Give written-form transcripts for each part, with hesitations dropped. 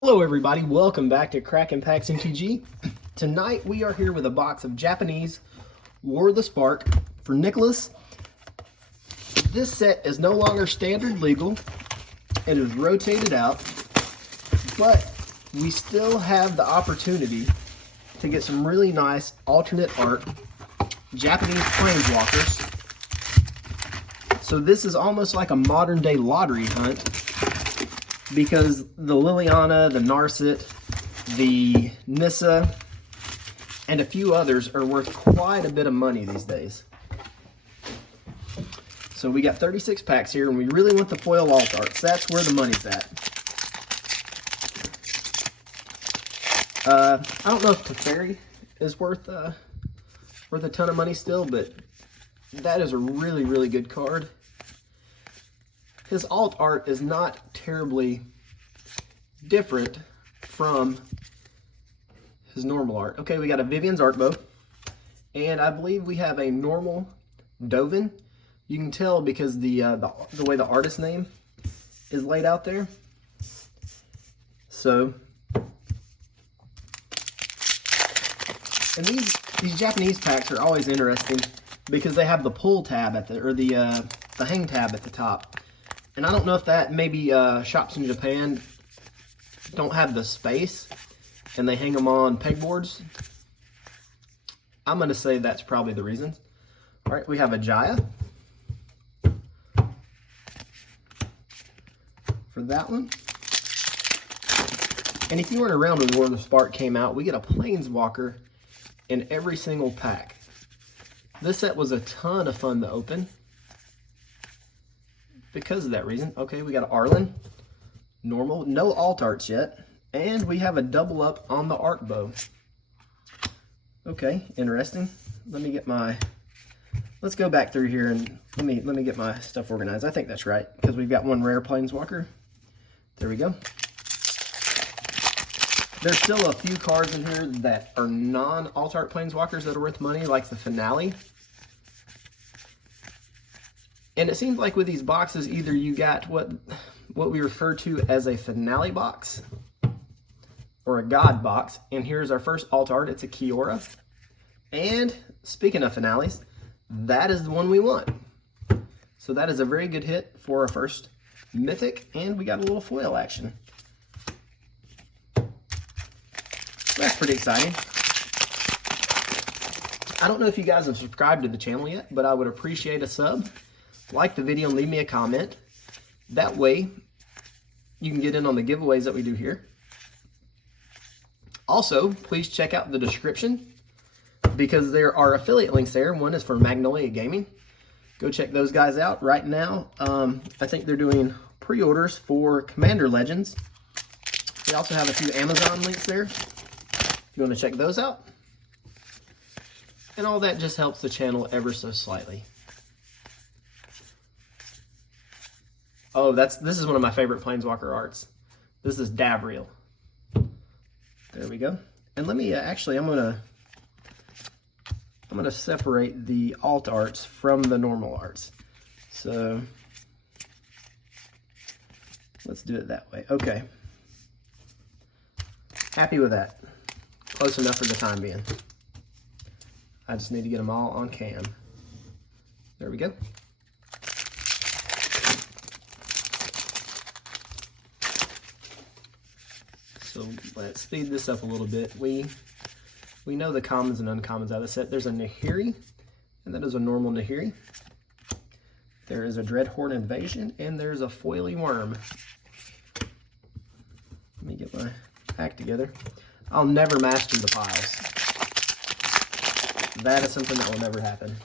Hello everybody, welcome back to Kraken Packs MTG. Tonight we are here with a box of Japanese War of the Spark for Nicholas. This set is no longer standard legal. It is rotated out, but we still have the opportunity to get some really nice alternate art Japanese Planeswalkers. So this is almost like a modern day lottery hunt, because the Liliana, the Narset, the Nissa, and a few others are worth quite a bit of money these days. So we got 36 packs here, and we really want the foil alt arts. That's where the money's at. I don't know if Teferi is worth a ton of money still, but that is a really, really good card. His alt art is not terribly different from his normal art. Okay, we got a Vivian's Arkbow, and I believe we have a normal Dovin. You can tell because the way the artist name is laid out there. So, and these Japanese packs are always interesting because they have the pull tab at the hang tab at the top. And I don't know if that maybe shops in Japan don't have the space and they hang them on pegboards. I'm going to say that's probably the reason. All right, we have a Jaya for that one. And if you weren't around when War of the Spark came out, we get a Planeswalker in every single pack. This set was a ton of fun to open because of that reason. Okay, we got Arlen, normal, no alt arts yet, and we have a double up on the Arkbow. Okay, interesting. Let's go back through here and let me get my stuff organized. I think that's right, because we've got one rare Planeswalker. There we go. There's still a few cards in here that are non-alt art Planeswalkers that are worth money, like the Finale. And it seems like with these boxes, either you got what we refer to as a Finale box or a God box. And here's our first alt art. It's a Kiora. And speaking of Finales, that is the one we want. So that is a very good hit for our first Mythic. And we got a little foil action. So that's pretty exciting. I don't know if you guys have subscribed to the channel yet, but I would appreciate a sub. Like the video and leave me a comment. That way you can get in on the giveaways that we do here. Also, please check out the description because there are affiliate links there. One is for Magnolia Gaming. Go check those guys out right now. I think they're doing pre-orders for Commander Legends. They also have a few Amazon links there if you want to check those out. And all that just helps the channel ever so slightly. Oh, this is one of my favorite Planeswalker arts. This is Davriel. There we go. And let me actually, I'm gonna separate the alt arts from the normal arts. So let's do it that way. Okay. Happy with that. Close enough for the time being. I just need to get them all on cam. There we go. So let's speed this up a little bit. We know the commons and uncommons out of the set. There's a Nahiri, and that is a normal Nahiri. There is a Dreadhorde Invasion, and there's a Foily Worm. Let me get my pack together. I'll never master the piles. That is something that will never happen.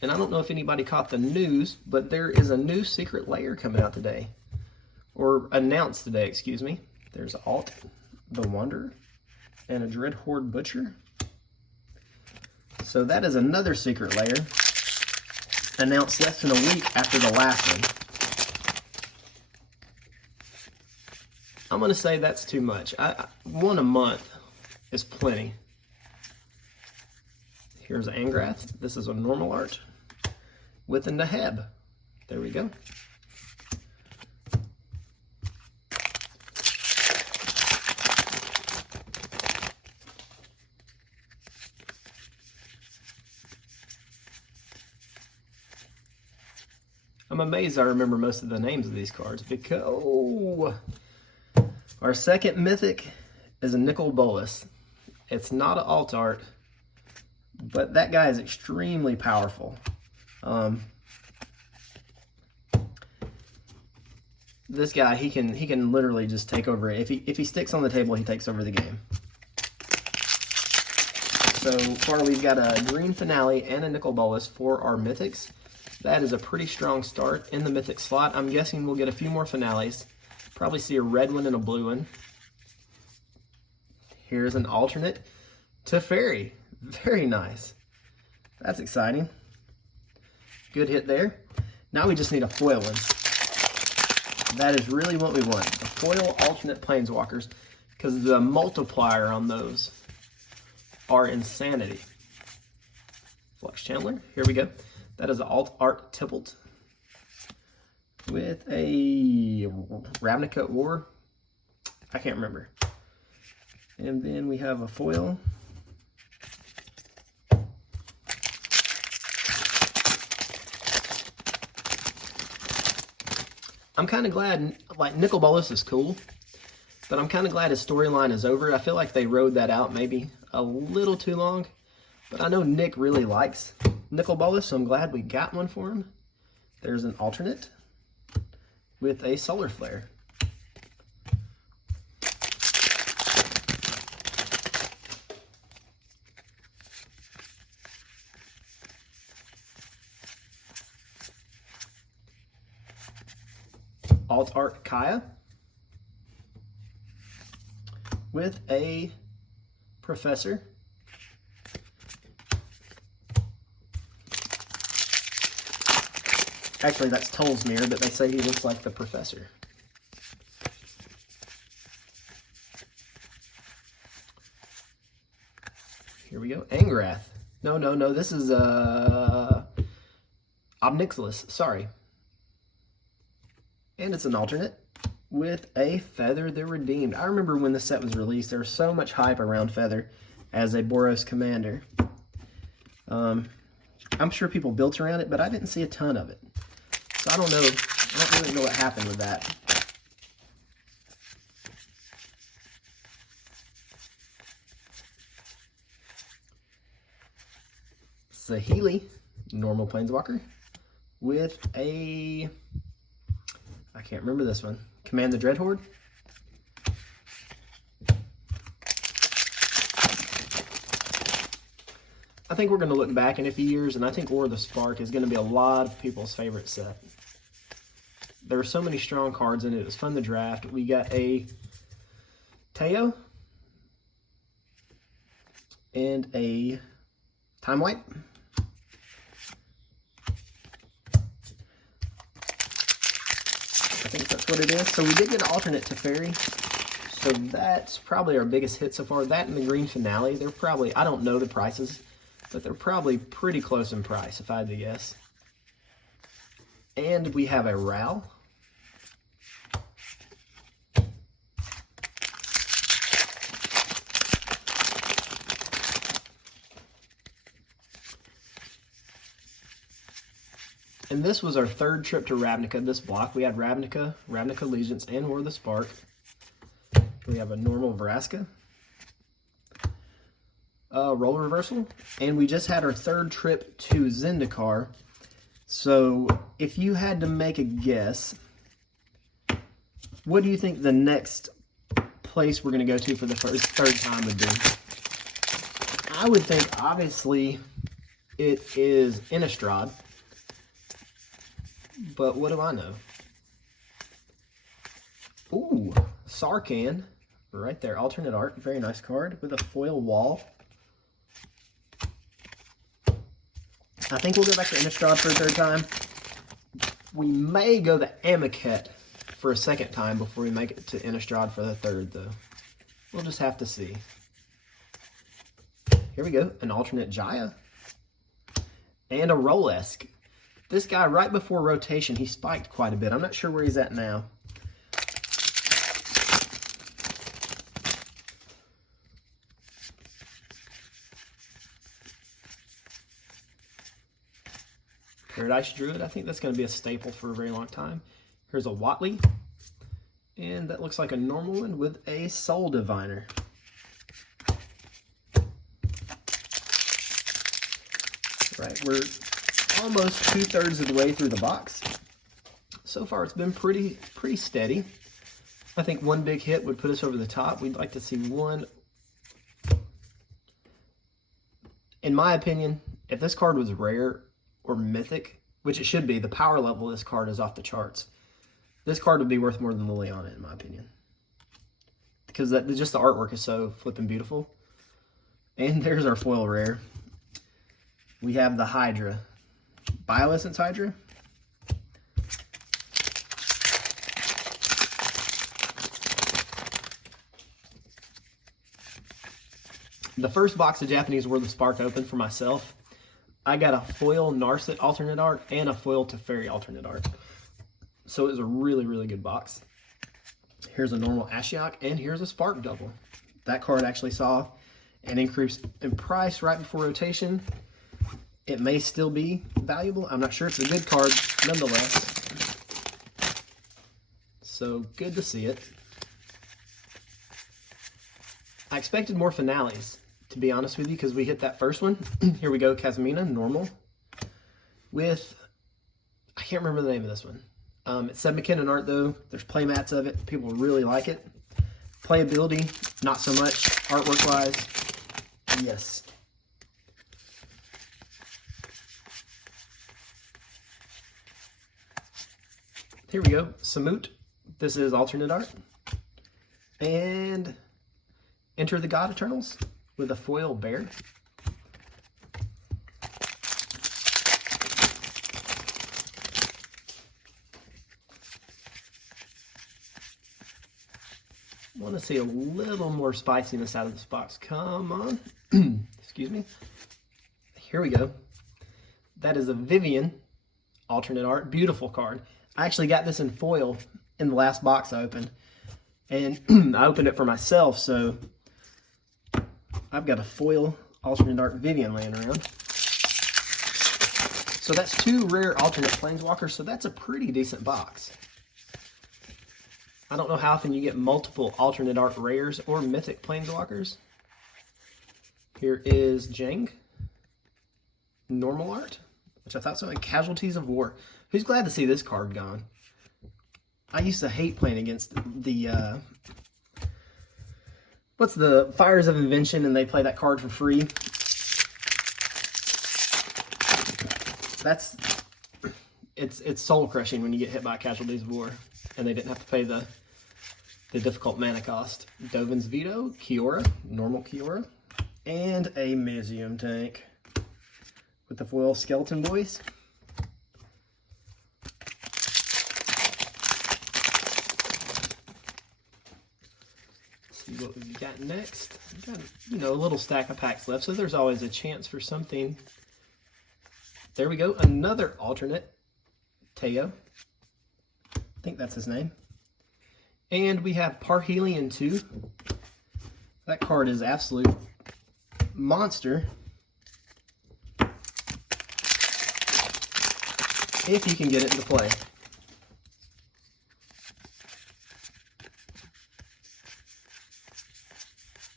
And I don't know if anybody caught the news, but there is a new secret layer coming out today. Or announced today, excuse me. There's Alt, the Wanderer, and a Dreadhorde Butcher. So that is another secret layer. Announced less than a week after the last one. I'm going to say that's too much. One a month is plenty. Here's Angrath. This is a normal art with a Naheb. There we go. I'm amazed I remember most of the names of these cards because our second mythic is a Nicol Bolas. It's not an alt art, but that guy is extremely powerful. This guy, he can literally just take over. If he sticks on the table, he takes over the game. So far, we've got a green Finale and a Nicol Bolas for our mythics. That is a pretty strong start in the mythic slot. I'm guessing we'll get a few more Finales. Probably see a red one and a blue one. Here's an alternate Teferi. Very nice. That's exciting. Good hit there. Now we just need a foil one. That is really what we want. A foil alternate Planeswalkers, because the multiplier on those are insanity. Flux Chandler, here we go. That is an alt art Tibalt with a Ravnica War. I can't remember. And then we have a foil. I'm kind of glad, like, Nicol Bolas is cool, but I'm kind of glad his storyline is over. I feel like they rode that out maybe a little too long, but I know Nick really likes Nicol Bolas, so I'm glad we got one for him. There's an alternate with a Solar Flare. Alt art Kaya with a Professor. Actually, that's Tolsmere, but they say he looks like the Professor. Here we go. Angrath. No, this is Ob-Nixilis, sorry. And it's an alternate with a Feather the Redeemed. I remember when the set was released, there was so much hype around Feather as a Boros commander. I'm sure people built around it, but I didn't see a ton of it. So I don't know. I don't really know what happened with that. Saheeli, normal Planeswalker, with a... I can't remember this one. Command the Dreadhorde. I think we're going to look back in a few years, and I think War of the Spark is going to be a lot of people's favorite set. There were so many strong cards in it. It was fun to draft. We got a Teo and a Time Wipe. I think that's what it is. So we did get an alternate Teferi. So that's probably our biggest hit so far. That and the green Finale. They're probably, I don't know the prices, but they're probably pretty close in price if I had to guess. And we have a Ral. And this was our third trip to Ravnica, this block. We had Ravnica, Ravnica Allegiance, and War of the Spark. We have a normal Vraska, Role Reversal, and we just had our third trip to Zendikar. So if you had to make a guess, what do you think the next place we're going to go to for the third time would be? I would think, obviously, it is Innistrad. But what do I know? Ooh, Sarkhan, right there, alternate art, very nice card with a foil wall. I think we'll go back to Innistrad for a third time. We may go the Amiket for a second time before we make it to Innistrad for the third, though. We'll just have to see. Here we go, an alternate Jaya and a Rolesk. This guy, right before rotation, he spiked quite a bit. I'm not sure where he's at now. Paradise Druid, I think that's going to be a staple for a very long time. Here's a Watley, and that looks like a normal one with a Soul Diviner. Right, we're almost 2/3 of the way through the box. So far, it's been pretty steady. I think one big hit would put us over the top. We'd like to see one. In my opinion, if this card was rare or mythic, which it should be, the power level of this card is off the charts. This card would be worth more than Liliana, in my opinion, because just the artwork is so flippin' beautiful. And there's our foil rare. We have the Hydra, Bioluminescence Hydra. The first box of Japanese War of the Spark opened for myself. I got a foil Narset alternate art and a foil Teferi alternate art. So it was a really, really good box. Here's a normal Ashiok, and here's a Spark double. That card actually saw an increase in price right before rotation. It may still be valuable. I'm not sure. It's a good card nonetheless. So good to see it. I expected more finales, to be honest with you, because we hit that first one. Here we go, Kazumina, normal. With, I can't remember the name of this one. It's Seb McKinnon art though. There's playmats of it. People really like it. Playability, not so much. Artwork wise, yes. Here we go, Samut. This is alternate art. And Enter the God Eternals with a foil bear. Want to see a little more spiciness out of this box. Come on. Excuse me. Here we go. That is a Vivian alternate art. Beautiful card. I actually got this in foil in the last box I opened. And I opened it for myself, so I've got a foil alternate art Vivian laying around. So that's 2 rare alternate Planeswalkers, so that's a pretty decent box. I don't know how often you get multiple alternate art rares or mythic Planeswalkers. Here is Jang. Normal art, which I thought so, and Casualties of War. Who's glad to see this card gone? I used to hate playing against the, what's the Fires of Invention, and they play that card for free. It's soul crushing when you get hit by Casualties of War, and they didn't have to pay the difficult mana cost. Dovin's Veto, Kiora, normal Kiora, and a Mizium tank with the foil Skeleton Voice. See what we've got next. We've got, a little stack of packs left, so there's always a chance for something. There we go, another alternate Teo. I think that's his name. And we have Parhelion 2. That card is absolute monster. If you can get it into play.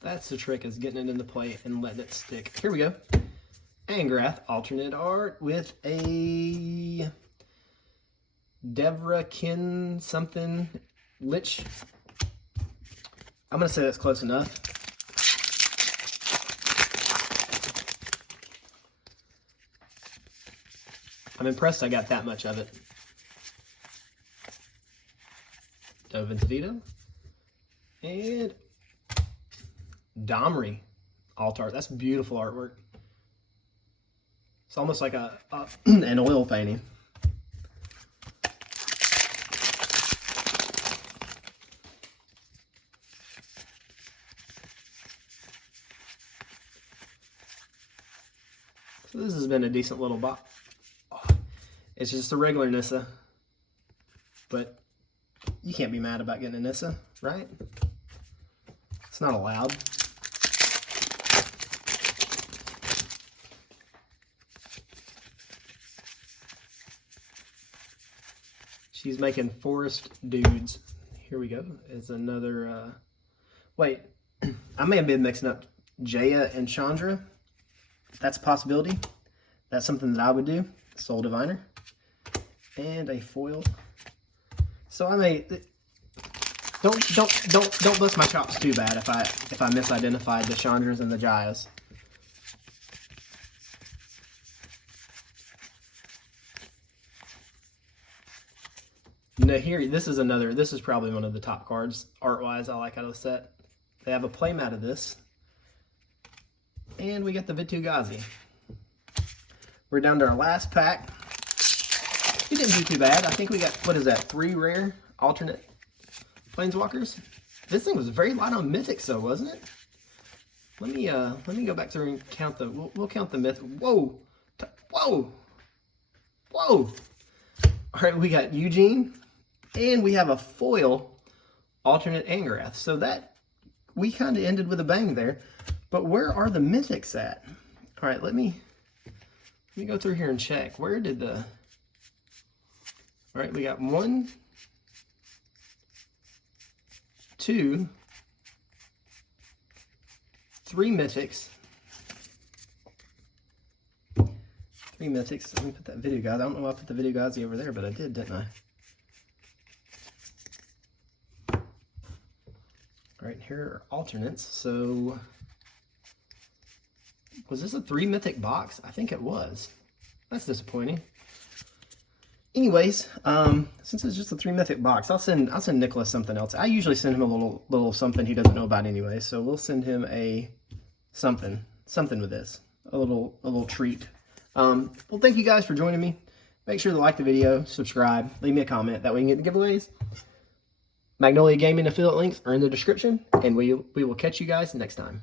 That's the trick, is getting it into play and letting it stick. Here we go. Angrath alternate art with a Devrakin something Lich. I'm going to say that's close enough. I'm impressed I got that much of it. Dovin's Veto. And Domri alt art. That's beautiful artwork. It's almost like an oil painting. So this has been a decent little box. It's just a regular Nissa. But you can't be mad about getting a Nissa, right? It's not allowed. She's making Forest Dudes. Here we go. It's another, wait, I may have been mixing up Jaya and Chandra. That's a possibility. That's something that I would do. Soul Diviner. And a foil. So I may, don't bust my chops too bad if I misidentified the Chandras and the Jayas. Nahiri, this is probably one of the top cards, art-wise, I like out of the set. They have a playmat of this. And we got the Vitu-Ghazi. We're down to our last pack. We didn't do too bad. I think we got, what is that, 3 rare alternate Planeswalkers? This thing was very light on mythics though, wasn't it? Let me go back through and count the, we'll count the myth. Whoa! Whoa! Whoa! Alright, we got Eugene. And we have a foil alternate Angrath. So that, we kind of ended with a bang there. But where are the mythics at? All right, let me go through here and check. Where did the... All right, we got 1, 2, 3 mythics. 3 mythics. Let me put that Vitu-Ghazi. I don't know why I put the Vitu-Ghazi over there, but I did, didn't I? All right, here are alternates. So, was this a 3 mythic box? I think it was. That's disappointing. Anyways, since it's just a 3 mythic box, I'll send Nicholas something else. I usually send him a little something he doesn't know about anyway. So we'll send him a something with this, a little treat. Well, thank you guys for joining me. Make sure to like the video, subscribe, leave me a comment. That way you can get the giveaways. Magnolia Gaming affiliate links are in the description, and we will catch you guys next time.